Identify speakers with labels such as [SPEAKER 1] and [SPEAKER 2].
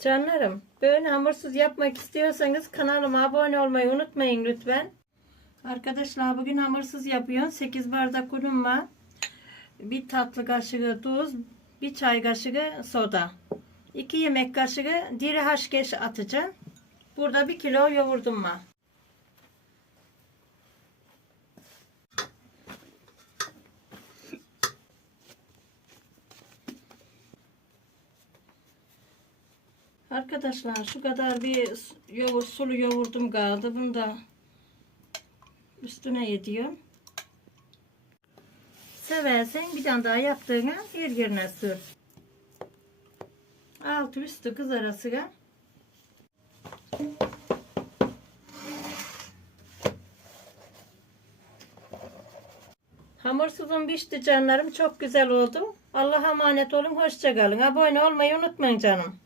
[SPEAKER 1] Canlarım, böyle hamursuz yapmak istiyorsanız kanalıma abone olmayı unutmayın lütfen. Arkadaşlar bugün hamursuz yapıyorum. 8 bardak unum var. Bir tatlı kaşığı tuz, bir çay kaşığı soda. 2 yemek kaşığı diri haşkeş atacağım. Burada 1 kilo yoğurdum var. Arkadaşlar şu kadar bir yoğurt, sulu yoğurdum kaldı. Bunu da üstüne yediyorum. Seversen bir tane daha yaptığına bir yerine sür. Altı üstü kızarasıya. Hamursuzum pişti canlarım. Çok güzel oldu. Allah'a emanet olun. Hoşça kalın. Abone olmayı unutmayın canım.